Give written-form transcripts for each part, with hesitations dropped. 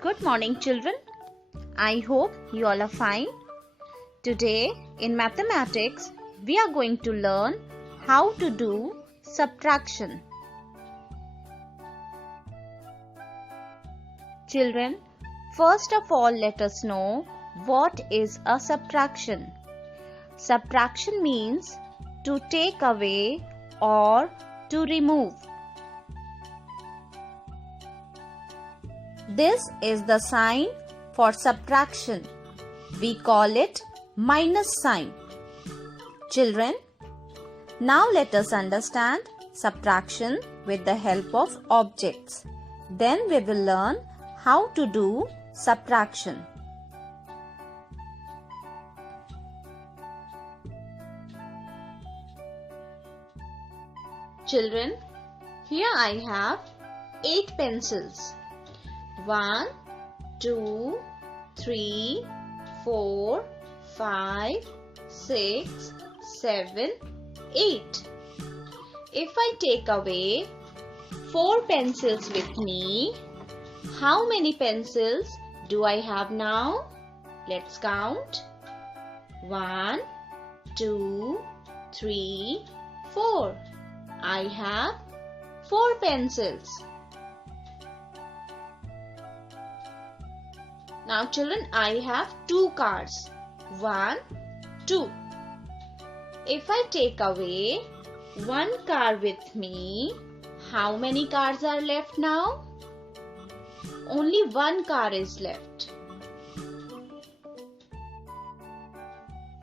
Good morning, children. I hope you all are fine. Today in mathematics, we are going to learn how to do subtraction. Children, first of all, let us know what is a subtraction. Subtraction means to take away or to remove. This is the sign for subtraction. We call it minus sign. Children, now let us understand subtraction with the help of objects. Then we will learn how to do subtraction. Children, here I have 8 pencils. 1, 2, 3, 4, 5, 6, 7, 8. If I take away 4 pencils with me, how many pencils do I have now? Let's count. 1, 2, 3, 4. I have 4 pencils. Now children, I have 2 cards. 1, 2. If I take away 1 card with me, how many cards are left now? Only 1 card is left.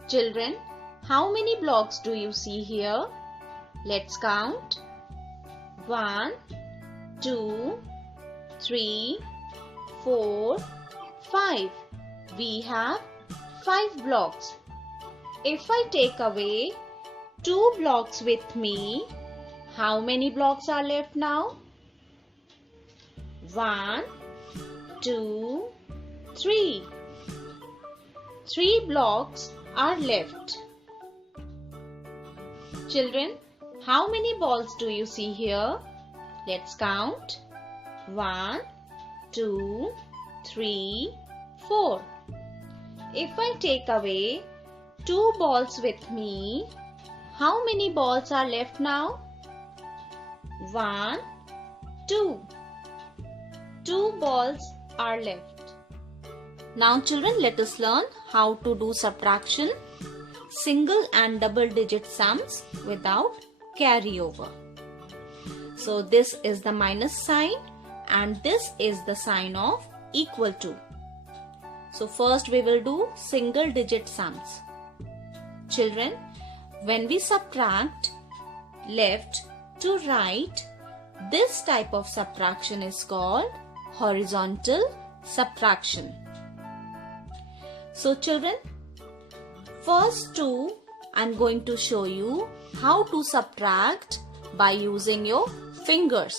Children, how many blocks do you see here? Let's count. 1, 2, 3, 4, 5. We have 5 blocks. If I take away 2 blocks with me, how many blocks are left now? 1, 2, 3. 3 blocks are left. Children, how many balls do you see here? Let's count. 1, 2, 3, 4. If I take away 2 balls with me, how many balls are left now? 1, 2. 2 balls are left. Now children, let us learn how to do subtraction, single and double digit sums without carryover. So this is the minus sign and this is the sign of equal to. So first we will do single digit sums. Children, when we subtract left to right, this type of subtraction is called horizontal subtraction. So children, first two I'm going to show you how to subtract by using your fingers.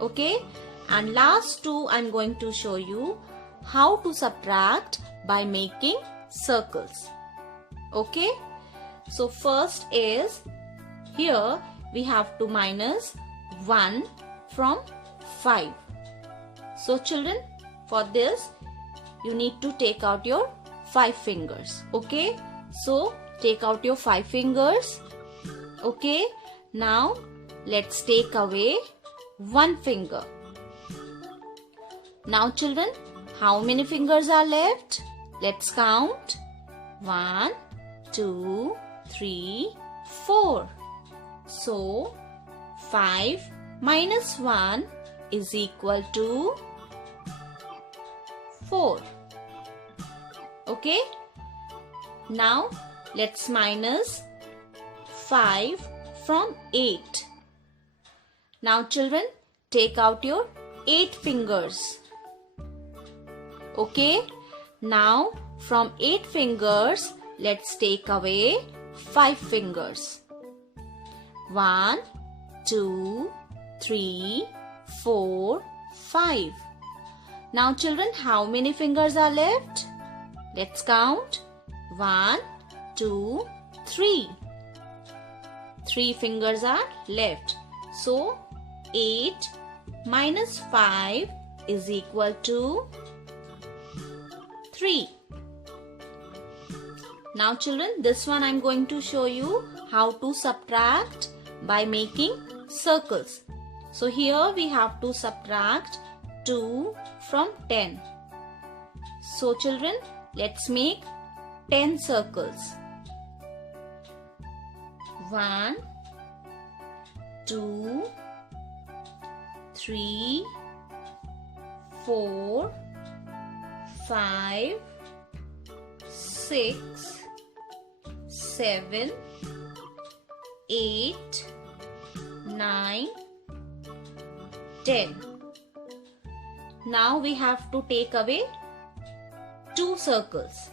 Okay? And last two I'm going to show you how to subtract by making circles. Okay? So first is, here we have to minus 1 from 5. So children, for this you need to take out your 5 fingers. Okay? So take out your 5 fingers. Okay? Now let's take away 1 finger. Now children, how many fingers are left? Let's count. 1, 2, 3, 4. So 5 minus 1 is equal to 4. Okay? Now let's minus 5 from 8. Now children, take out your 8 fingers. Okay? Now from 8 fingers, let's take away 5 fingers. 1, 2, 3, 4, 5. Now children, how many fingers are left? Let's count. 1, 2, 3. 3 fingers are left. So 8 minus 5 is equal to 3. Now children, this one I'm going to show you how to subtract by making circles. So here we have to subtract 2 from 10. So children, let's make 10 circles. 1, 2, 3, 4, 5, 6, 7, 8, 9, 10. Now we have to take away 2 circles.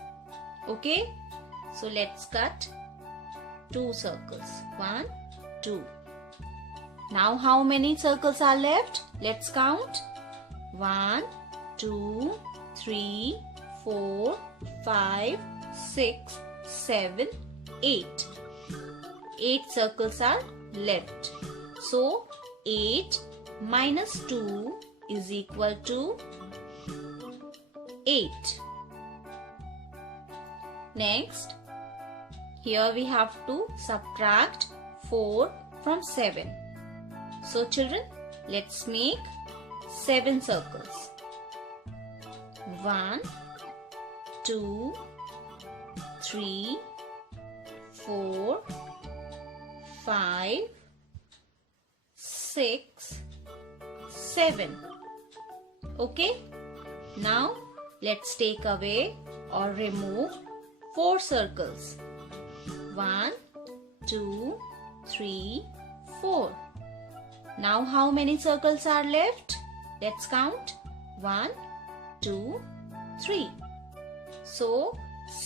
Okay? So let's cut 2 circles. 1, 2. Now how many circles are left? Let's count. 1, 2, 3, 4, 5, 6, 7, 8. 8 circles are left. So 8 minus 2 is equal to 8. Next, here we have to subtract 4 from 7. So children, let's make 7 circles. 1, 2, 3, 4, 5, 6, 7. Okay? Now let's take away or remove 4 circles. 1, 2, 3, 4. Now how many circles are left? Let's count. 1, 2, 3. So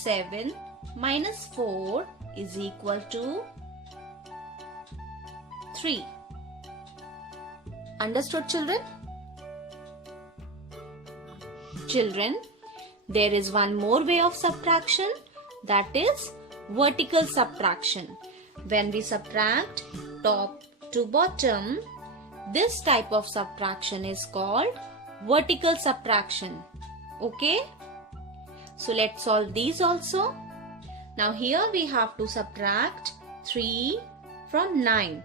7 minus 4 is equal to 3. Understood children? Children, there is one more way of subtraction, that is vertical subtraction. When we subtract top to bottom, this type of subtraction is called vertical subtraction. Okay? So let's solve these also. Now here we have to subtract 3 from 9.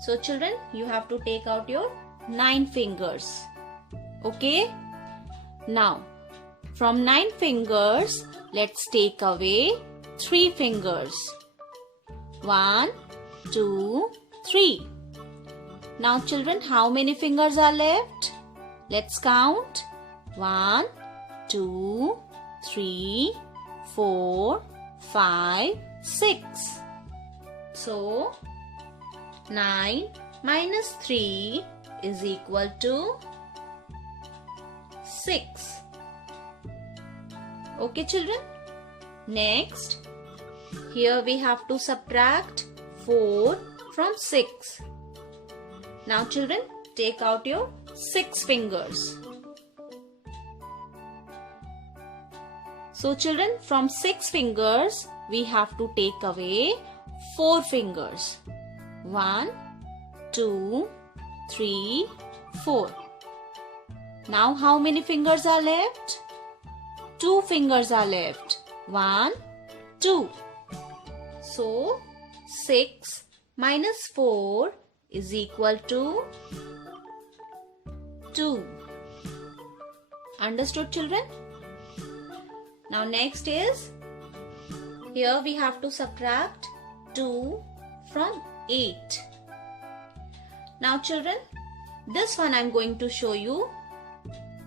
So children, you have to take out your 9 fingers. Okay? Now, from 9 fingers, let's take away 3 fingers. 1, 2, 3. Now children, how many fingers are left? Let's count. 1, 2, 3, 4, 5, 6. So 9 minus 3 is equal to 6. Okay children? Next, here we have to subtract 4 from 6. Now children, take out your 6 fingers. So children, from 6 fingers, we have to take away 4 fingers. 1, 2, 3, 4. Now how many fingers are left? 2 fingers are left. 1, 2. So 6 minus 4 is equal to 2. Understood children? Now next is, here we have to subtract 2 from 8. Now children, this one I am going to show you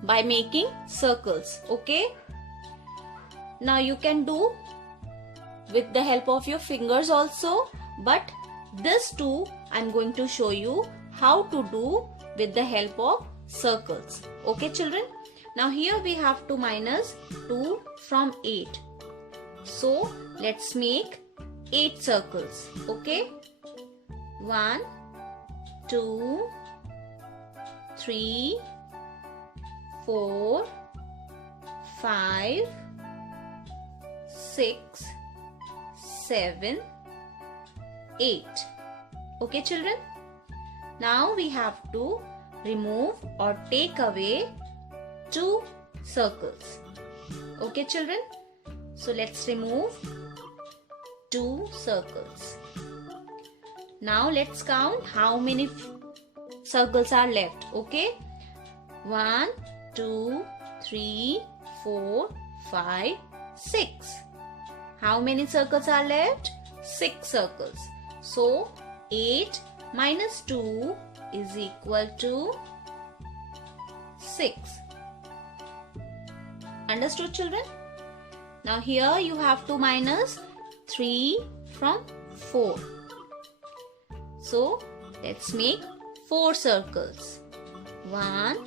by making circles. Okay? Now you can do with the help of your fingers also, but this two I am going to show you how to do with the help of circles. Okay children? Now here we have to minus 2 from 8. So let's make 8 circles. Okay? 1, 2, 3, 4, 5, 6, 7, 8. Okay children? Now we have to remove or take away 2 circles. Okay children, so let's remove 2 circles. Now let's count how many circles are left. Okay, 1, 2, 3, 4, 5, 6. How many circles are left? 6 circles. So 8 minus 2 is equal to 6. Understood children? Now here you have to minus 3 from 4. So let's make 4 circles. 1,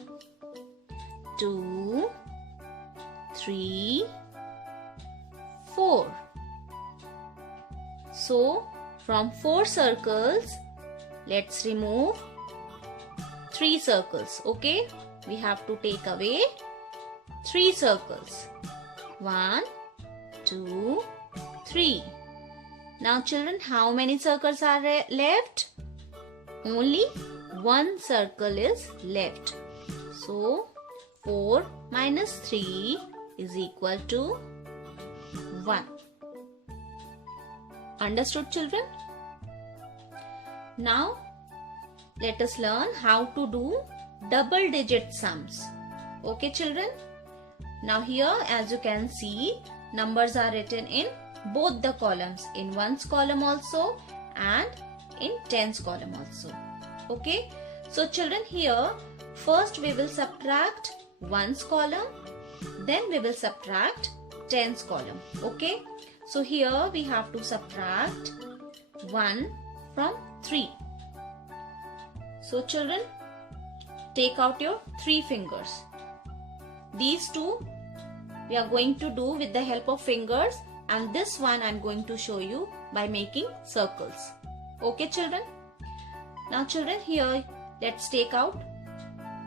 2, 3, 4. So from 4 circles, let's remove 3 circles. Okay, we have to take away 3 circles. 1, 2, 3. Now children, how many circles are left? Only 1 circle is left. So 4 minus 3 is equal to 1. Understood children? Now let us learn how to do double digit sums. Okay children? Now here, as you can see, numbers are written in both the columns, in ones column also and in tens column also. Okay, so children, here first we will subtract ones column, then we will subtract tens column. Okay, so here we have to subtract 1 from 3. So children, take out your 3 fingers. These two we are going to do with the help of fingers, and this one I am going to show you by making circles. Okay children? Now children, here let's take out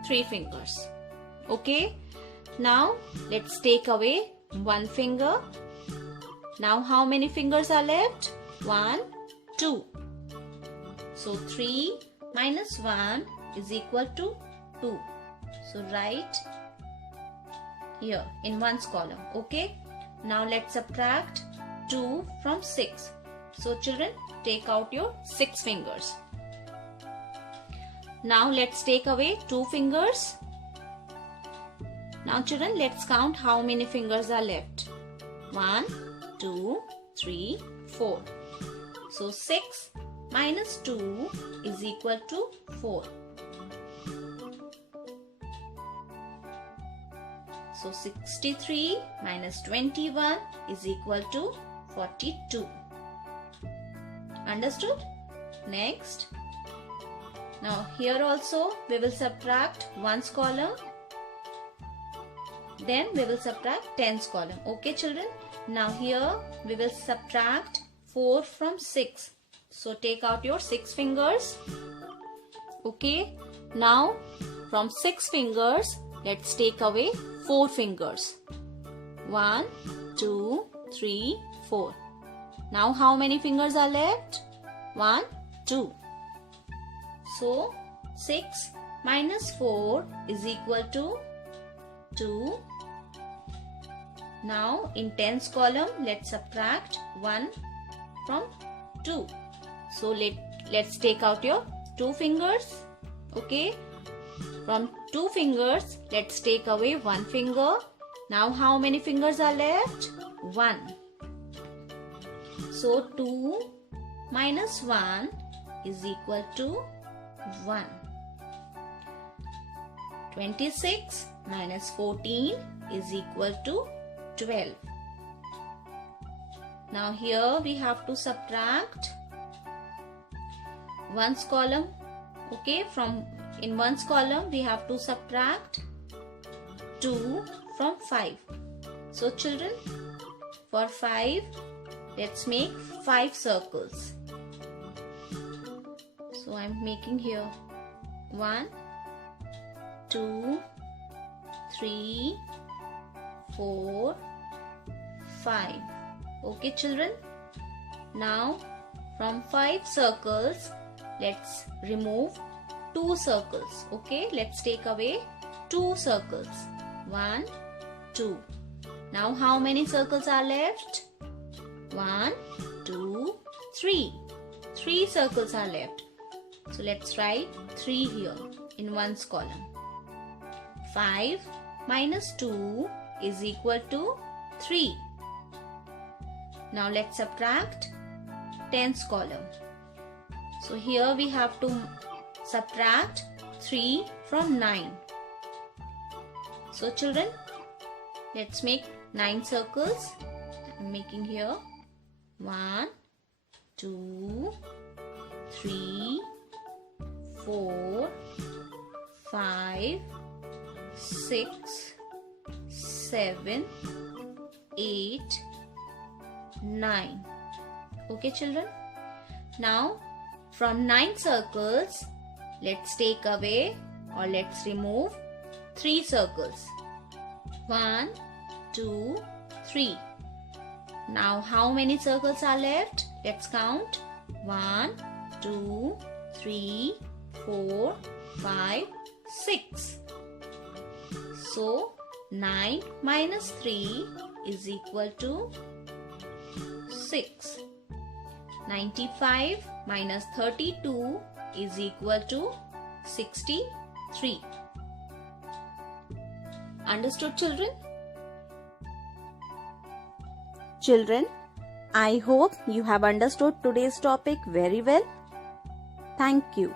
3 fingers. Okay? Now let's take away 1 finger. Now how many fingers are left? 1, 2. So 3 minus 1 is equal to 2. So write here in ones column. Okay, now let's subtract 2 from 6. So children, take out your 6 fingers. Now let's take away 2 fingers. Now children, let's count how many fingers are left. 1, 2, 3, 4. So 6 minus 2 is equal to 4. So 63 minus 21 is equal to 42. Understood? Next. Now here also we will subtract ones column. Then we will subtract tens column. Okay children? Now here we will subtract 4 from 6. So take out your 6 fingers. Okay. Now from 6 fingers, let's take away 4 fingers. 1, 2, 3, 4. Now how many fingers are left? 1, 2. So 6 minus 4 is equal to 2. Now in tens column, let's subtract 1 from 2. So let's take out your 2 fingers. Okay. From 2 fingers, let's take away 1 finger. Now how many fingers are left? 1. So 2 minus 1 is equal to 1. 26 minus 14 is equal to 12. Now here we have to subtract ones column. Okay, in ones column we have to subtract 2 from 5. So children, for 5, let's make 5 circles. So I am making here 1, 2, 3, 4, 5. Okay children. Now from 5 circles, let's remove 2 circles. Okay, let's take away 2 circles. 1, 2. Now how many circles are left? 1, 2, 3. 3 circles are left. So let's write 3 here in ones column. 5 minus 2 is equal to 3. Now let's subtract tens column. So here we have to subtract 3 from 9. So children, let's make 9 circles. I'm making here 1, 2, 3, 4, 5, 6, 7, 8, 9. Okay children. Now from 9 circles, let's take away or let's remove 3 circles. 1, 2, 3. Now how many circles are left? Let's count. 1, 2, 3, 4, 5, 6. So 9 minus 3 is equal to 6. 95 minus 32 is equal to 63. Understood children? Children, I hope you have understood today's topic very well. Thank you.